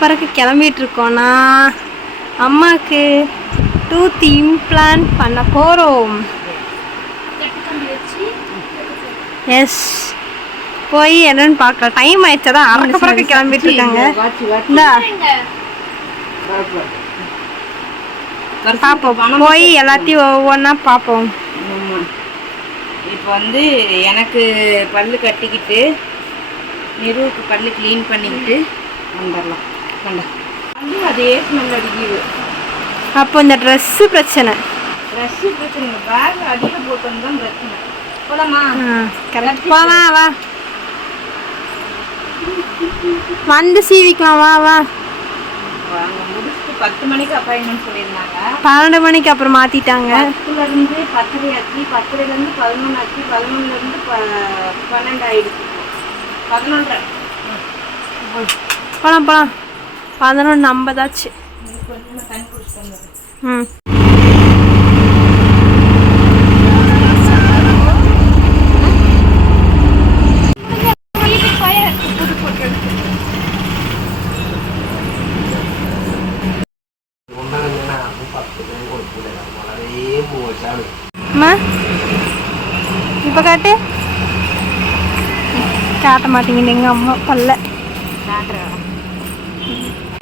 பறக்க கிளம்பிட்டு இருக்கோம்னா அம்மாவுக்கு டூத் இம்ப்ளான்ட் பண்ண போகிறோம். எஸ், போய் என்னன்னு பார்க்கலாம். டைம் ஆயிடுச்சதான், பறக்க கிளம்பிட்டு இருக்காங்க. பார்ப்போம், போய் எல்லாத்தையும் ஒவ்வொன்றா பார்ப்போம். இப்போ வந்து எனக்கு பல்லு கட்டிக்கிட்டு நிறுவுக்கு பல்லு க்ளீன் பண்ணிக்கிட்டு வந்துடலாம். வந்து அதே ஸ்மெல் அடிக்குது. அப்போ இந்த ட்ரெஸ்ஸு பிரச்சனை பேக் அடியில் போட்டு தான் பிரச்சனை. போலாமா? கரெக்ட், போலாம். வா வந்து சீவிக்கலாம். வா வாங்க, முடிச்சுட்டு 10 மணிக்கு அப்பாயின்மெண்ட் சொல்லியிருந்தாங்க. 12 மணிக்கு அப்புறம் மாற்றிட்டாங்க. 10லேருந்து 10 ஆச்சு, 10லேருந்து 11 ஆச்சு, 11லேருந்து 12 ஆயிடுச்சு. 11:30. போலாம் 11:50 ஆச்சு. கொஞ்சமாக தண்ணி குடிச்சிட்டு ம். இப்போ காட்ட மாட்டேங்குது எங்கள் அம்மா பல்ல.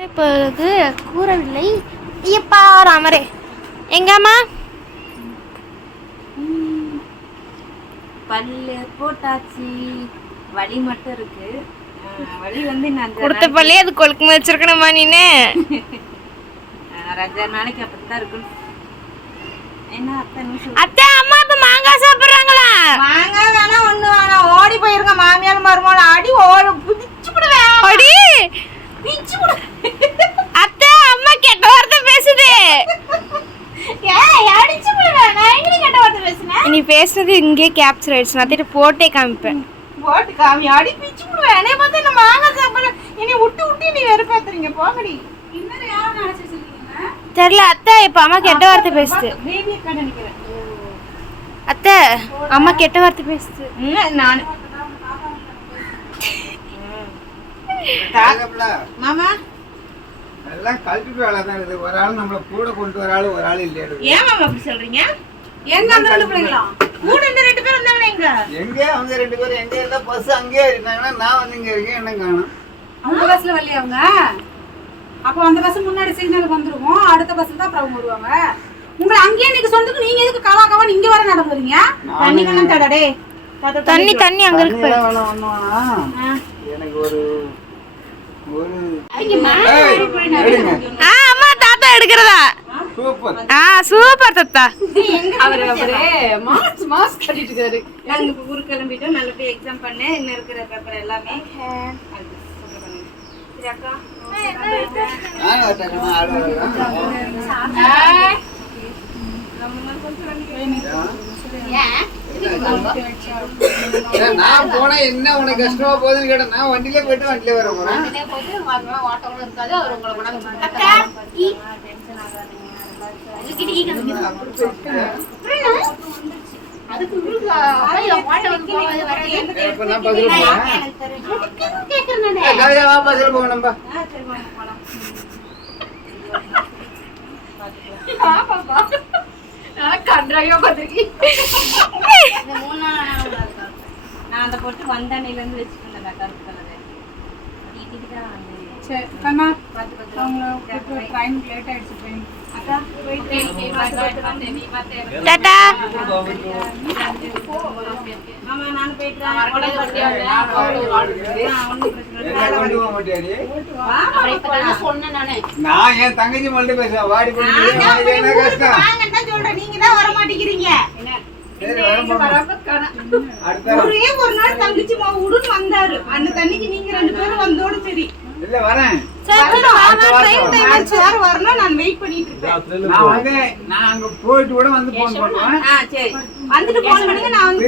இப்போது கூறவில்லை. ஐயப்பா ராமரே, எங்க அம்மா பல்லு போட்டாச்சு. வலி மட்டும் இருக்கு. வலி வந்து நான் கொடுத்த பல்லே அது கொழுக்கு வச்சிருக்கணுமா நீனு? 2 நாளைக்கு அப்படித்தான் இருக்கும். என்ன அத்தை, அம்மா இப்ப மாங்காய் சாப்பிடுறாங்களா? மாங்காய் வேணா ஒண்ணு வேணாம், ஓடி போயிருங்க. மாமியார் மருமகள் அடி ஓடு பிச்சு விடுவேன். அடி பிச்சு விடு. அத்தை, அம்மா கெட்ட வார்த்தை பேசுது. ஏய், அடிச்சு விடுவேன். நான் எங்க கெட்ட வார்த்தை பேசுனேன்? நீ பேசுறது இங்கே கேப்சர் ஆயிடுச்சு. நான் திட்டு போட்டே காமிப்பேன். போட்டு காமி, அடி பிச்சு விடுவேன். என்னைய பார்த்து என்ன மாங்காய் சாப்பிடுற என்னை விட்டு நீ வெறுப்பேத்துறீங்க. போங்கடி. இன்னொரு யாரும் நினைச்சு வச்சிருக்கீங்க தெரியல அத்தை. இப்ப அம்மா கெட்ட வார்த்தை பேசுது. பேபி அக்கா நினைக்கிறேன். அத்தை, அம்மா கெட்ட வார்த்தை பேசுது. நான் மாமா எல்லாம் கல்விட்டு வேலை தான் இருக்குது. ஒரு ஆள் நம்மளை கூட கொண்டு வர ஆள், ஒரு ஆள் இல்லையா? ஏன் மாமா அப்படி சொல்றீங்க? எங்க அந்த 2 பிள்ளைங்களா? கூட இந்த 2 பேர் வந்தாங்க. எங்க அவங்க 2 பேரும் எங்க இருந்தா பஸ் அங்கேயே இருந்தாங்கன்னா நான் வந்து இங்க இருக்கேன். என்ன காணும்? அவங்க பஸ்ல வரலையா அவங்க? அப்போ அந்த பஸ் முன்னாடி சிக்னலுக்கு வந்துருவோம். அடுத்த பஸ்ல தான் அப்புறம் வருவாங்க. உங்களை அங்கேயே நீங்க சொன்னதுக்கு நீங்க எதுக்கு கவான்னு இங்க வர நடந்து வரீங்க? தண்ணி வேணும் தடடே. தண்ணி அங்க இருக்கு. எனக்கு ஒரு அம்மா தாத்தா எடுக்கிறதா? சூப்பர். சூப்பர் தாத்தா. அவரு மாஸ்க் கட்டிட்டு இருக்காரு. நாங்க ஊரு கிளம்பிட்டோம். நல்லபடியா எக்ஸாம் பண்ணு. இன்னும் இருக்கிற பேப்பர் எல்லாமே அக்கா நான் போனா என்ன உனக்கு கஷ்டமா போகுதுன்னு கேட்டேன். நான் வண்டியிலே போயிட்டு வண்டியிலே வர போறேன். நான் அந்த பொட்டு வந்தானையில இருந்து வச்சுட்டு கருப்பு கலரு. சரி கண்ணா, அவங்க ட்ரெயின் லேட் ஆயிடுச்சு. ட்ரெயின் அக்கா டாடா. மாமா நான் போயிட்டு நான் என் தங்கச்சி மட்டும் பேசுறேன். வாடி சொல்றேன், நீங்க தான் வர மாட்டேங்கிறீங்க. ஒரே ஒரு நாள் தங்கச்சி விடுன்னு வந்தாரு. அந்த தண்ணிக்கு நீங்க 2 பேரும் வந்தோட சரி. இல்ல வரேன். வரணும். நான் வெயிட் பண்ணிட்டு இருக்கேன். நான் அங்க போயிட்டு கூட வந்து போன் பண்ணுவேன். சரி, வந்துட்டு போன் பண்ணுங்க. நான் வந்து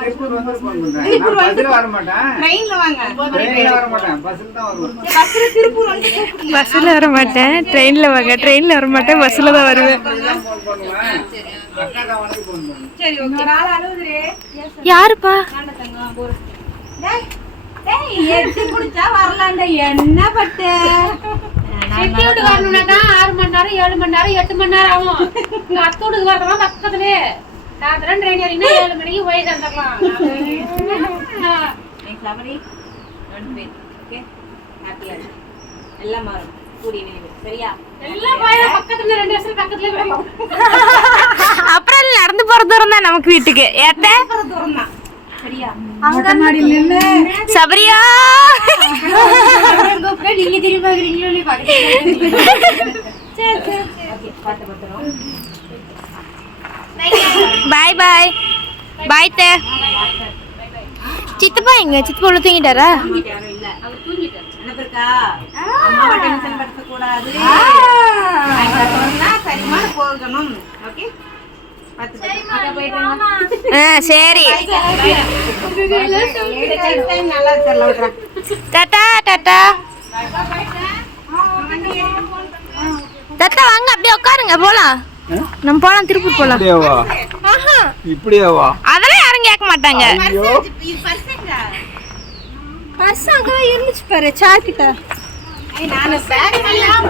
திருப்பூர் வந்து போன் பண்றேன். நான் பஸ்ல வர மாட்டேன். ட்ரெயின்ல வாங்க. ட்ரெயின்ல வர மாட்டேன், பஸ்ல தான் வருவேன். பஸ்ல திருப்பூர் வந்து பஸ்ல வர மாட்டேன், ட்ரெயின்ல வாங்க. ட்ரெயின்ல வர மாட்டேன், பஸ்ல தான் வருவேன். போன் பண்ணுவேன். அக்கா தான் வந்து போன் பண்ணுவேன். சரி, ஓகே. நாள் அழுகுறே. யாருப்பா? நான்டா தங்கம் போற. டேய் எட்டு குடிச்சா வரலாண்ட என்ன பட்டு சித்தி வீட்டுக்கு வரணும்னாக்கா 6 மணி நேரம் 7 மணி நேரம் 8 மணி நேரம் ஆகும். இங்க அத்தை வீட்டுக்கு வரலாம் பக்கத்துலயே. சாயந்தரம் ட்ரெயின் ஏறினா 7 மணிக்கு போய் தந்துடலாம். எல்லாம் மாறும் கூடிய சரியா எல்லாம் போய் பக்கத்துல 2 வருஷம் பக்கத்துலயே போயிடலாம். அப்புறம் நடந்து போற தூரம் தான் நமக்கு வீட்டுக்கு. ஏத்த தூரம் தான் சரியா சபரியா நீங்க திரும்பி பாக்குறீங்களோ பாய் பாய் பாய் தே. சித்தப்பா எங்க? சித்தப்பா உள்ள தூங்கிட்டாரா? இல்ல அவர் தூங்கிட்டார். என்ன இருக்கா அம்மாவை டென்ஷன் படுத்த கூடாது. சரிமா போகணும். ஓகே சரி நல்லா தெரியல. டாடா டாடா தாத்தா வாங்க அப்படியே உட்காருங்க போலாம். நம்ம போலாம் திருப்பூர் போலாம். இப்படியாவா? அதெல்லாம் யாரும் கேட்க மாட்டாங்க. பஸ் அங்கதான் இருந்துச்சு பாரு சாக்கிட்ட. நானு பேக் எல்லாம்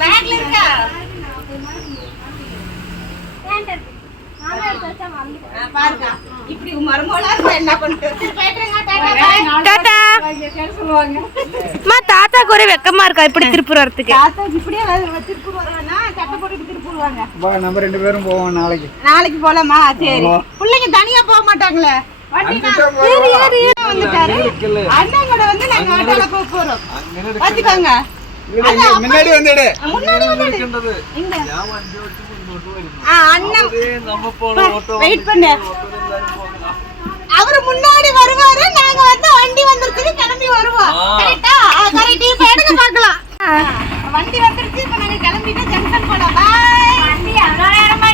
பேக்ல இருக்கா பாருங்க இப்படி மருமகளா இருந்தா என்ன பண்ணிட்டு டாடா சொல்லுவாங்க. அம்மா தாத்தாக்கு ஒரே வெக்கமா இருக்கா இப்படி திருப்பூர் வரதுக்கு. தாத்தா இப்படியே திருப்பூர் வருவானா சட்டை போட்டுட்டு திருப்பூர் வாங்க. நம்ம 2 பேரும் போவோம் நாளைக்கு. நாளைக்கு போலாமா? சரி. பிள்ளைங்க தனியா போக மாட்டாங்களே. வந்துட்டாரு அண்ணன் கூட வந்து நாங்க ஆட்டோல போக போறோம். பாத்துக்கோங்க முன்னாடி வந்துடு. முன்னாடி வந்து இங்க அண்ணன் வெயிட் பண்ணு. அவரு முன்னாடி வருவாரு. நாங்க வந்து வண்டி வந்துருச்சு கிளம்பி வருவோம். கரெக்ட்டா? கரெக்ட். இப்ப எடுக்க பார்க்கலாம். வண்டி வந்துருச்சு. இப்ப நாங்க கிளம்பிட்டு ஜங்ஷன் போலாம். பை. வண்டி அங்க நேரமா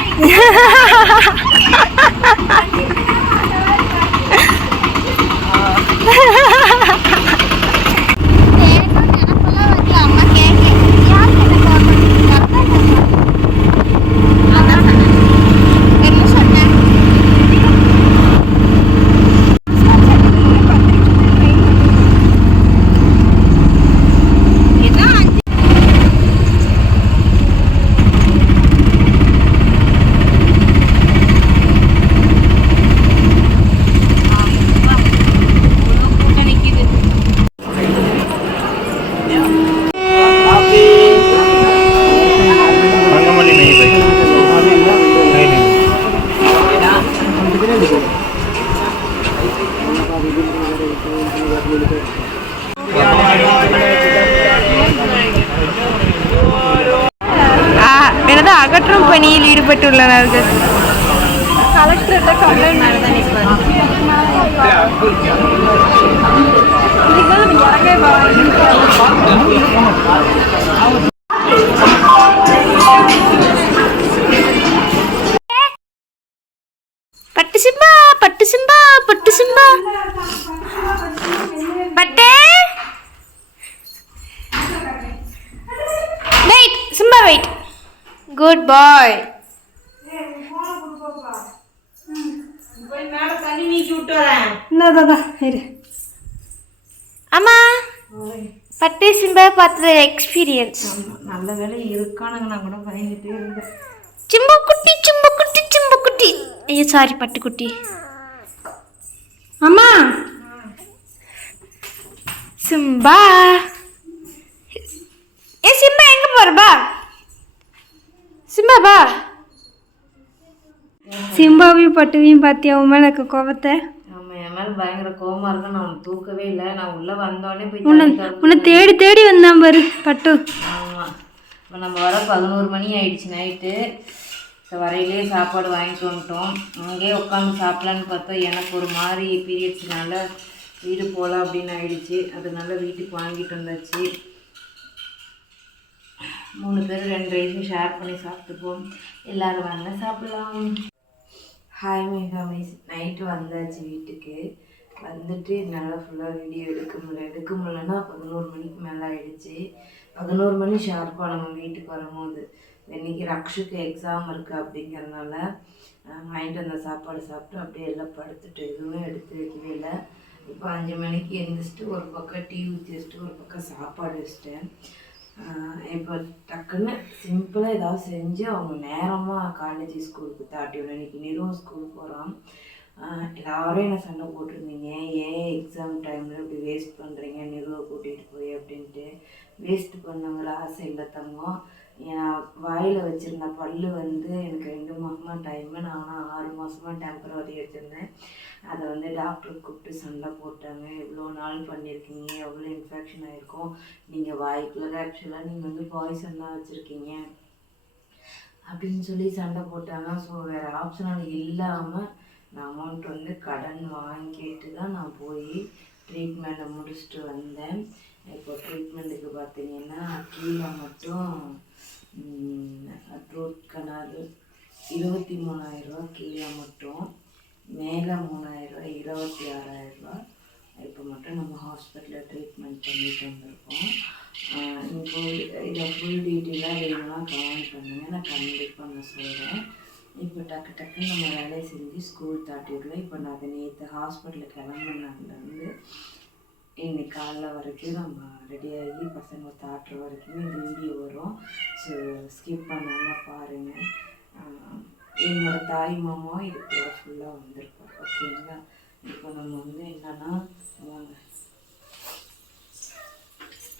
எனது அகற்றும் பணியில் ஈடுபட்டுள்ளனர்கள். கலெக்டர்கிட்ட கம்ப்ளைண்ட் மேலதான் பட்டு சிம்பா பட்டு சிம்பா பட்டு சிம்பா பட்டே wait Simba wait. Good boy. தண்ணி நீக்கி விட்டு வரேன். அம்மா பட்டு சிம்பா பார்த்தது எக்ஸ்பீரியன்ஸ். நல்ல வேலை இருக்கானுங்க. நான் கூட பயந்துட்டே இருந்தேன். சிம்பு குட்டி சிம்பு குட்டி சிம்பு குட்டி. ஐயோ சாரி பட்டு குட்டி. அம்மா சிம்பா ஏ சிம்பா எங்க போறபா? சிம்பா பா. சிம்பாவையும் பட்டுவையும் பார்த்தியா உன் மேல இருக்க கோபத்தை? ஆமா என் மேல பயங்கர கோவமா இருக்கு. நான் தூக்கவே இல்லை. நான் உள்ள வந்தோடனே போய் உன்னை தேடி தேடி வந்தான் பாரு பட்டு. ஆமா இப்போ நம்ம வர 11 மணி ஆயிடுச்சு நைட்டு. வரையிலே சாப்பாடு வாங்கிட்டு வந்துட்டோம். அங்கேயே உட்காந்து சாப்பிட்லான்னு பார்த்தா எனக்கு ஒரு மாதிரி பீரியட்ஸ்னால வீடு போகலாம் அப்படின்னு ஆயிடுச்சு. அதனால வீட்டுக்கு வாங்கிட்டு வந்தாச்சு. 3 பேர் 2 ரைஸும் ஷேர் பண்ணி சாப்பிட்டுப்போம். எல்லோரும் வாங்க சாப்பிடலாம். ஹாய் மேகாமைஸ். நைட்டு வந்தாச்சு வீட்டுக்கு. வந்துட்டு நல்லா ஃபுல்லாக வீடியோ எடுக்க முடியலன்னா 11 மணிக்கு மேலே ஆகிடுச்சு. 11 மணி ஷார்ப்பாக நம்ம வீட்டுக்கு வரும்போது இன்றைக்கி ரக்ஷுக்கு எக்ஸாம் இருக்குது அப்படிங்கிறதுனால வாங்கிட்டு வந்த சாப்பாடு சாப்பிட்டு அப்படியே எல்லாம் படுத்துட்டு எதுவுமே எடுத்து வைக்கவே இல்லை. இப்போ 5 மணிக்கு எழுந்திரிச்சிட்டு ஒரு பக்கம் டீ ஊற்றி வச்சுட்டு ஒரு பக்கம் சாப்பாடு வச்சுட்டேன். இப்போ டக்குன்னு சிம்பிளாக ஏதாவது செஞ்சு அவங்க நேரமாக காலேஜ் ஸ்கூலுக்கு தாட்டி விடணும். இன்றைக்கி நிறுவனம் ஸ்கூல் போகிறான். எல்லாரும் என்ன சண்டை போட்டிருந்தீங்க, ஏன் எக்ஸாம் டைமில் இப்படி வேஸ்ட் பண்ணுறீங்க நிறுவனம் கூட்டிகிட்டு போய் அப்படின்ட்டு. வேஸ்ட் பண்ணவங்கள ஆசை இல்லை தங்கம். என் வாயில் வச்சுருந்த பல் வந்து எனக்கு 2 மாதமாக டைமு, நான் 6 மாதமாக டெம்பரவரி வச்சுருந்தேன். அதை வந்து டாக்டருக்கு கூப்பிட்டு சண்டை போட்டாங்க. எவ்வளோ நாள் பண்ணியிருக்கீங்க, எவ்வளோ இன்ஃபெக்ஷன் ஆகிருக்கும், நீங்கள் வாய்க்குள்ள ஆக்சுவலாக நீங்கள் வந்து பாய்சன் தான் வச்சுருக்கீங்க அப்படின்னு சொல்லி சண்டை போட்டாங்க. ஸோ வேறு ஆப்ஷனல் இல்லாமல் நான் அமௌண்ட் வந்து கடன் வாங்கிட்டு தான் நான் போய் ட்ரீட்மெண்ட்டை முடிச்சுட்டு வந்தேன். இப்போ ட்ரீட்மெண்ட்டுக்கு பார்த்தீங்கன்னா கீழே மட்டும் த்ரோட் கனால் 23,000 கீழே மட்டும், மேலே 3,000 26,000. இப்போ மட்டும் நம்ம ஹாஸ்பிட்டலில் ட்ரீட்மெண்ட் பண்ணிட்டு வந்திருக்கோம். இப்போ இதை ஃபுல் டீட்டெயிலாக வேணும்னா கமெண்ட் பண்ணுங்கள், நான் கண்டிப்பாக நான் சொல்கிறேன். இப்போ டக்குன்னு நம்ம வேலையை செஞ்சு ஸ்கூல் தாட்டி விடலாம். இப்போ நான் அதை நேற்று ஹாஸ்பிட்டலில் கிளம்புனதுலேருந்து இன்னைக்கு காலைல வரைக்கும் நம்ம ரெடியாகி பசங்க தாட்டுற வரைக்கும் இந்த வீடியோ வரும். ஸோ ஸ்கிப் பண்ணாமல் பாருங்கள். என்னோடய தாய் மாமா இதுக்குள்ள ஃபுல்லாக வந்திருக்கோம். ஓகேங்களா? இப்போ நம்ம வந்து என்னென்னா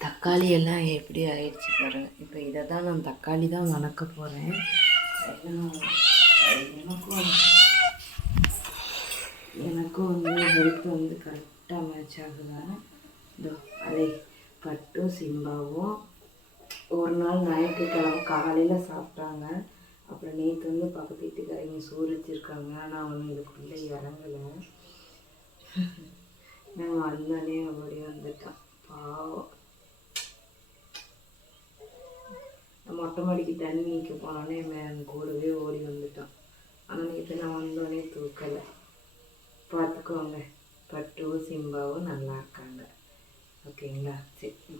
தக்காளி எல்லாம் எப்படி ஆயிடுச்சு பாருங்கள். இப்போ இதை தான் நான் தக்காளி தான் வணக்க போகிறேன். எனக்கும் வந்து ஹெல்த் வந்து கரெக்டாக மேட்ச் ஆகுதா. இதோ அதே பட்டும் சிம்பாவும் ஒரு நாள் ஞாயிற்றுக்கிழமை காலையில் சாப்பிட்டாங்க. அப்புறம் நேற்று வந்து பக்கத்து வீட்டுக்காரங்க சோறு வச்சுருக்காங்க. ஆனால் அவனு இதுக்குள்ளே இறங்கலை. நான் வந்தானே ஓடி வந்துட்டான் பாவம். மொட்டை மாடிக்கு தண்ணி நீக்க போனோடனே என் கூடவே ஓடி வந்துட்டான். ஆனால் நேற்று நான் வந்தோடனே தூக்கலை. பார்த்துக்கோங்க, பட்டுவும் சிம்பாவும் நல்லா இருக்காங்க. ஓகேங்களா? சரி.